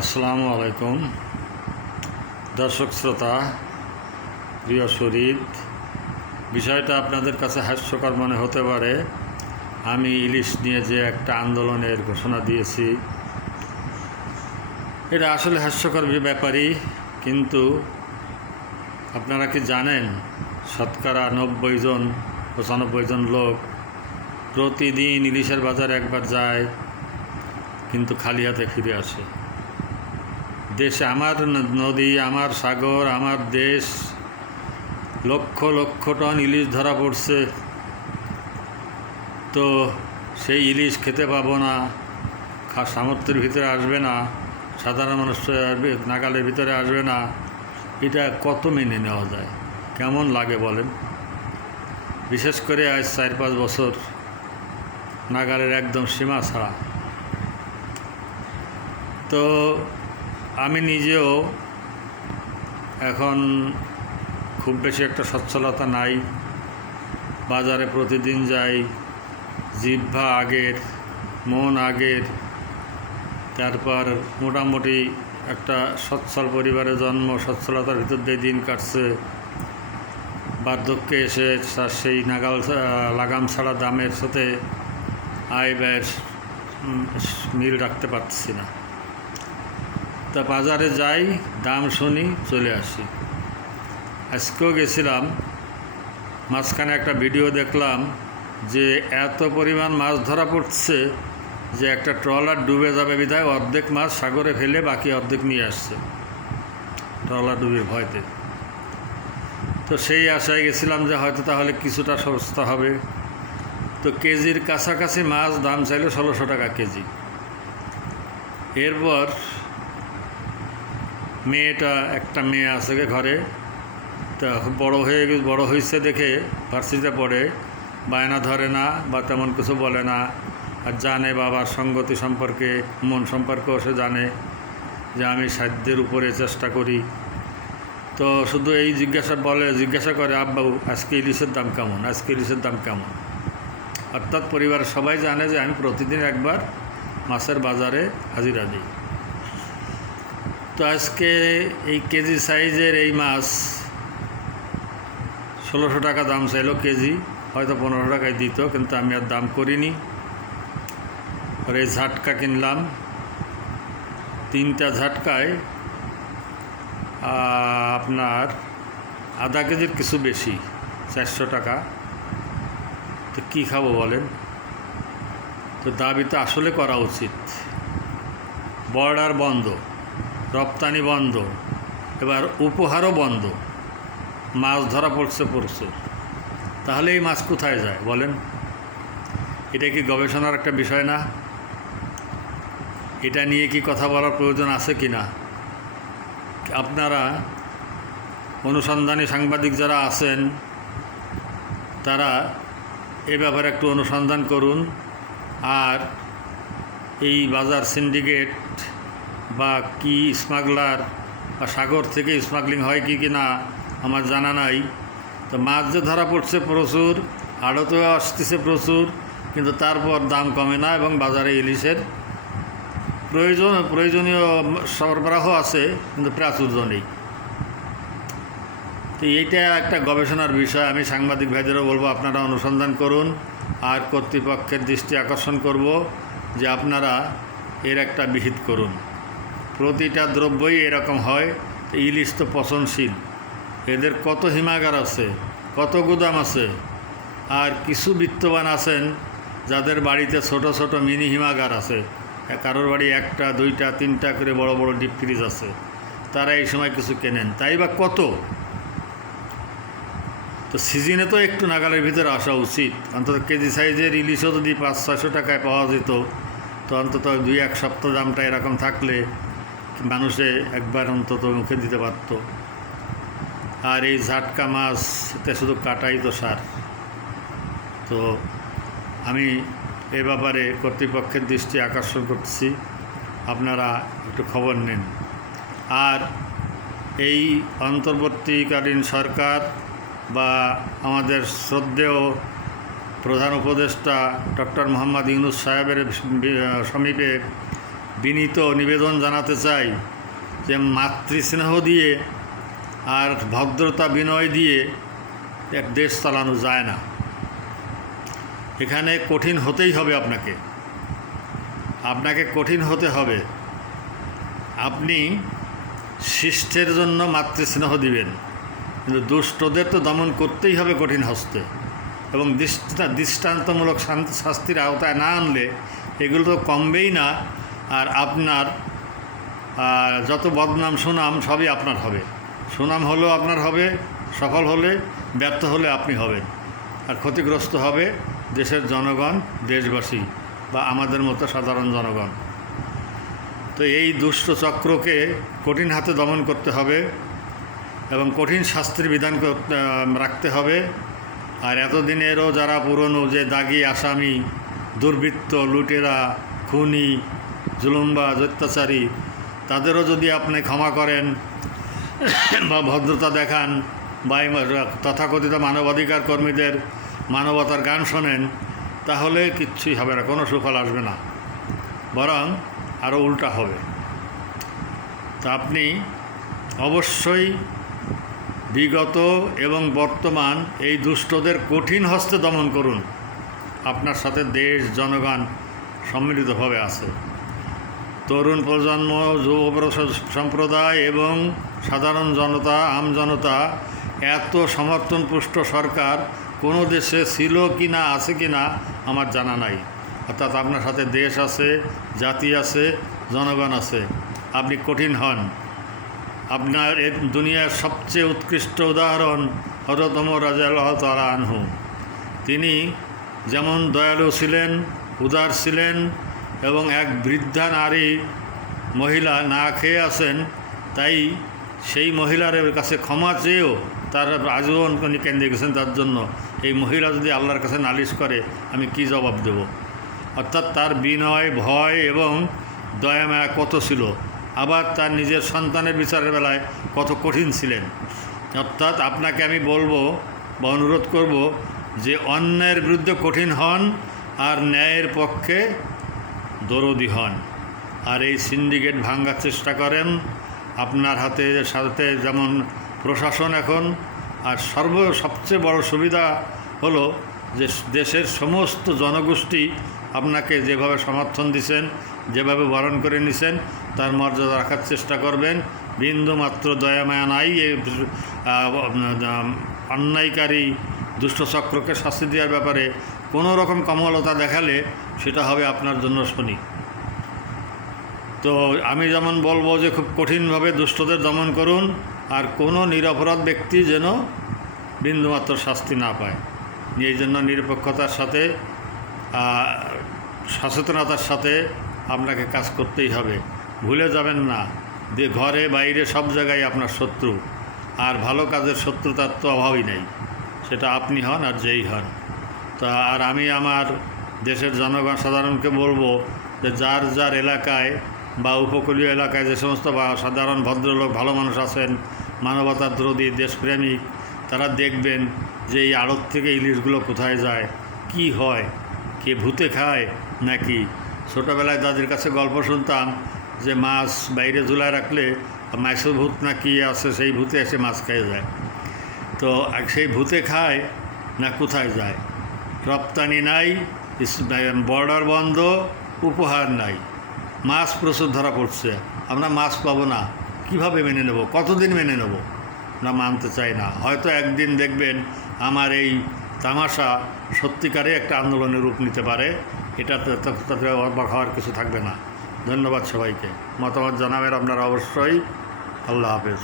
আসসালামু আলাইকুম। দর্শক শ্রোতা, প্রিয় শরীর, বিষয়টা আপনাদের কাছে হাস্যকর মনে হতে পারে। আমি ইলিশ নিয়ে যে একটা আন্দোলনের ঘোষণা দিয়েছি, এটা আসলে হাস্যকর ব্যাপারই। কিন্তু আপনারা কি জানেন, শতকরা নব্বই জন পঁচানব্বই জন লোক প্রতিদিন ইলিশের বাজারে একবার যায়, কিন্তু খালি হাতে ফিরে আসে। দেশে আমার নদী, আমার সাগর, আমার দেশ। লক্ষ লক্ষ টন ইলিশ ধরা পড়ছে। তো সেই ইলিশ খেতে পাবো না। সামর্থ্যের ভিতরে আসবে না। সাধারণ মানুষ নাগালের ভিতরে আসবে না। এটা কত মেনে নেওয়া যায়? কেমন লাগে বলেন? বিশেষ করে আজ চার পাঁচ বছর নাগালের একদম সীমা ছাড়া। তো আমি নিজেও এখন খুব বেশি একটা সচ্ছলতা নাই। বাজারে প্রতিদিন যাই, জিহ্বা আগের, মন আগের, তারপর মোটামুটি একটা সচ্ছল পরিবারে জন্ম, সচ্ছলতার ভিতর দিয়ে দিন কাটছে। বার্ধক্যে এসে তার সেই নাগাল লাগাম ছাড়া দামের সাথে আয় ব্যয়ের মিল রাখতে পারছি না। তা বাজারে যাই, দাম শুনি, চলে আসি। আজকেও গেছিলাম, মাঝখানে একটা ভিডিও দেখলাম যে এত পরিমাণ মাছ ধরা পড়ছে যে একটা ট্রলার ডুবে যাবে বিধায় অর্ধেক মাছ সাগরে ফেলে বাকি অর্ধেক নিয়ে আসছে ট্রলার ডুবির ভয়তে। তো সেই আশায় গেছিলাম যে হয়তো তাহলে কিছুটা সস্তা হবে। তো কেজির কাছাকাছি মাছ দাম চাইলো ষোলোশো টাকা কেজি। এরপর মেয়েটা, একটা মেয়ে আছে ঘরে। তা বড় হয়ে বড় হয়েছে দেখে ভার্সিটিতে পড়ে। বায়না ধরে না বা তেমন কিছু বলে না। আর জানে বাবার সঙ্গতি সম্পর্কে, মন সম্পর্কেও সে জানে যে আমি সাধ্যের উপরে চেষ্টা করি। তো শুধু এই জিজ্ঞাসা বলে, জিজ্ঞাসা করে, আব্বাবু, আজকে ইলিশের দাম কেমন? আজকে ইলিশের দাম কেমন? অর্থাৎ পরিবারের সবাই জানে যে আমি প্রতিদিন একবার মাছের বাজারে হাজিরা দিই। তো আজকে এই কেজি সাইজের এই মাছ ষোলোশো টাকা দাম চাইলো কেজি, হয়তো পনেরোশো টাকায় দিত, কিন্তু আমি আর দাম করিনি। আর এই ঝাটকা কিনলাম, তিনটা ঝাটকায় আপনার আধা কেজির কিছু বেশি, চারশো টাকা। তো কী খাব বলেন? তো দাবি তো আসলে করা উচিত। বর্ডার বন্ধ। রপ্তানি বন্ধ, এবার উপহারও বন্ধ। মাছ ধরা পড়ছে পড়ছে। তাহলে এই মাছ কোথায় যায় বলেন? এটা কি গবেষণার একটা বিষয় না? এটা নিয়ে কি কথা বলার প্রয়োজন আছে কি না? আপনারা অনুসন্ধানী সাংবাদিক যারা আছেন, তারা এ ব্যাপারে একটু অনুসন্ধান করুন। আর এই বাজার সিন্ডিকেট বা কি স্মাগলার বা সাগর থেকে স্মাগলিং হয় কি কি না আমার জানা নাই। তো মাছ যে ধরা পড়ছে প্রচুর আড়তেও আসতেছে প্রচুর, কিন্তু তারপর দাম কমে না এবং বাজারে ইলিশের প্রয়োজন, প্রয়োজনীয় সরবরাহ আছে, কিন্তু প্রাচুর্য নেই। তো এইটা একটা গবেষণার বিষয়, আমি সাংবাদিক ভাইদেরও বলব আপনারা অনুসন্ধান করুন, আর কর্তৃপক্ষের দৃষ্টি আকর্ষণ করব যে আপনারা এর একটা বিহিত করুন। প্রতিটা দ্রব্যই এরকম হয়, ইলিশ তো পচনশীল। এদের কত হিমাগার আছে, কত গুদাম আছে, আর কিছু বিত্তবান আছেন যাদের বাড়িতে ছোট ছোট মিনি হিমাগার আছে। কারোর বাড়ি একটা, দুইটা, তিনটা করে বড় বড় ডিপ ফ্রিজ আছে। তারা এই সময় কিছু কেনেন। তাই বা কত? তো সিজনে তো একটু নাগালের ভিতরে আসা উচিত। অন্তত কেজি সাইজের ইলিশও যদি পাঁচ, ছয়শো টাকায় পাওয়া যেত, তো অন্তত দুই, এক সপ্তাহ দামটা এরকম থাকলে মানুষে একবার অন্তত মুখে দিতে পারতো। আর এই ঝাটকা মাছ, এতে শুধু কাটাই তো সার। তো আমি এ ব্যাপারে কর্তৃপক্ষের দৃষ্টি আকর্ষণ করছি আপনারা একটু খবর নিন। আর এই অন্তর্বর্তীকালীন সরকার বা আমাদের শ্রদ্ধেয় প্রধান উপদেষ্টা ডক্টর মোহাম্মদ ইউনুস সাহেবের সমীপে বিনীত নিবেদন জানাতে চাই যে মাতৃস্নেহ দিয়ে আর ভদ্রতা বিনয় দিয়ে এক দেশ চালানো যায় না। এখানে কঠিন হতেই হবে আপনাকে। আপনাকে কঠিন হতে হবে। আপনি শিষ্টের জন্য মাতৃস্নেহ দিবেন। কিন্তু দুষ্টদের তো দমন করতেই হবে কঠিন হস্তে। এবং দৃষ্টান্তমূলক শাস্তির আওতায় না আনলে এগুলো তো কমবেই না। আর আপনার যত বদনাম সুনাম সবই আপনার হবে। সুনাম হলেও আপনার হবে, সফল হলে, ব্যর্থ হলে আপনি হবেন। আর ক্ষতিগ্রস্ত হবে দেশের জনগণ, দেশবাসী বা আমাদের মতো সাধারণ জনগণ। তো এই দুষ্ট চক্রকে কঠিন হাতে দমন করতে হবে এবং কঠিন শাস্তির বিধান রাখতে হবে। আর এতদিনেরও যারা পুরনো যে দাগি আসামি, দুর্বৃত্ত, লুটেরা, খুনি জুলুমবাজ অত্যাচারী, তাদেরও যদি আপনি ক্ষমা করেন বা ভদ্রতা দেখান বা তথাকথিত মানবাধিকার কর্মীদের মানবতার গান শোনেন, তাহলে কিচ্ছুই হবে না, কোনো সুফল আসবে না। বরং আরও উল্টা হবে। তা আপনি অবশ্যই বিগত এবং বর্তমান এই দুষ্টদের কঠিন হস্তে দমন করুন। আপনার সাথে দেশ, জনগণ সম্মিলিতভাবে আছে। তরুণ প্রজন্ম, যুব সম্প্রদায় এবং সাধারণ জনতা, আম জনতা, এত সমর্থনপুষ্ট সরকার কোনো দেশে ছিল কি না, আছে কি না, আমার জানা নাই। অর্থাৎ আপনার সাথে দেশ আছে, জাতি আছে, জনগণ আছে। আপনি কঠিন হন। আপনার এ দুনিয়ার সবচেয়ে উৎকৃষ্ট উদাহরণ হরতম রাজা আল্লাহ তালা আনহু। তিনি যেমন দয়ালু ছিলেন, উদার ছিলেন এবং এক বৃদ্ধা নারী মহিলা না খেয়ে আসেন তাই সেই মহিলার কাছে ক্ষমা চেয়েও তার আজীবন কেন্দ্রে গেছেন তার জন্য। এই মহিলা যদি আল্লাহর কাছে নালিশ করে, আমি কি জবাব দেব? অর্থাৎ তার বিনয়, ভয় এবং দয়া মায়া কত ছিল? আবার তার নিজের সন্তানের বিচারের বেলায় কত কঠিন ছিলেন? অর্থাৎ আপনাকে আমি বলব বা অনুরোধ করব যে অন্যায়ের বিরুদ্ধে কঠিন হন আর ন্যায়ের পক্ষে দরদি হন। আর এই সিন্ডিকেট ভাঙ্গার চেষ্টা করেন। আপনার হাতে, সাথে যেমন প্রশাসন এখন, আর সর্ব, সবচেয়ে বড় সুবিধা হলো যে দেশের সমস্ত জনগোষ্ঠী আপনাকে যেভাবে সমর্থন দিছেন যেভাবে বরণ করে নিছেন তার মর্যাদা রাখার চেষ্টা করবেন। বিন্দু মাত্র দয়া, মায়া নাই। এই অন্যায়কারী দুষ্টচক্রকে শাস্তি দেওয়ার ব্যাপারে কোনো রকম কমলতা দেখালে সেটা হবে আপনার জন্য শনি। তো আমি যেমন বলব যে খুব কঠিনভাবে দুষ্টদের দমন করুন, আর কোনো নিরপরাধ ব্যক্তি যেন বিন্দুমাত্র শাস্তি না পায়। এই জন্য নিরপেক্ষতার সাথে সচেতনতার সাথে আপনাকে কাজ করতেই হবে। ভুলে যাবেন না যে ঘরে, বাইরে সব জায়গায় আপনার শত্রু, আর ভালো কাজের শত্রুতার তো অভাবই নেই। সেটা আপনি হন আর যেই হন। তা আর আমি আমার দেশের জনগণ সাধারণকে বলব যে যার যার এলাকায় বা উপকূলীয় এলাকায় যে সমস্ত সাধারণ ভদ্রলোক, ভালো মানুষ আছেন, মানবতার দ্রোধী দেশপ্রেমিক, তারা দেখবেন যে এই আড়ত থেকে ইলিশগুলো কোথায় যায়, কি হয়, কে ভূতে খায় নাকি? ছোটোবেলায় দাদির কাছে গল্প শুনতাম যে মাছ বাইরে ঝুলায় রাখলে মাইসো ভূত না কি আছে, সেই ভূতে এসে মাছ খেয়ে যায়। তো সেই ভূতে খায় না কোথায় যায়? রপ্তানি নাই বর্ডার বন্ধ, উপহার নাই। মাছ প্রচুর ধরা পড়ছে। আমরা মাছ পাবো না। কীভাবে মেনে নেব? কতদিন মেনে নেব? আমরা মানতে চাই না। হয়তো একদিন দেখবেন আমার এই তামাশা সত্যিকারে একটা আন্দোলনের রূপ নিতে পারে। এটাতে তাতে অবাক হওয়ার কিছু থাকবে না। ধন্যবাদ সবাইকে। মতামত জানাবেন আপনারা অবশ্যই। আল্লাহ হাফেজ।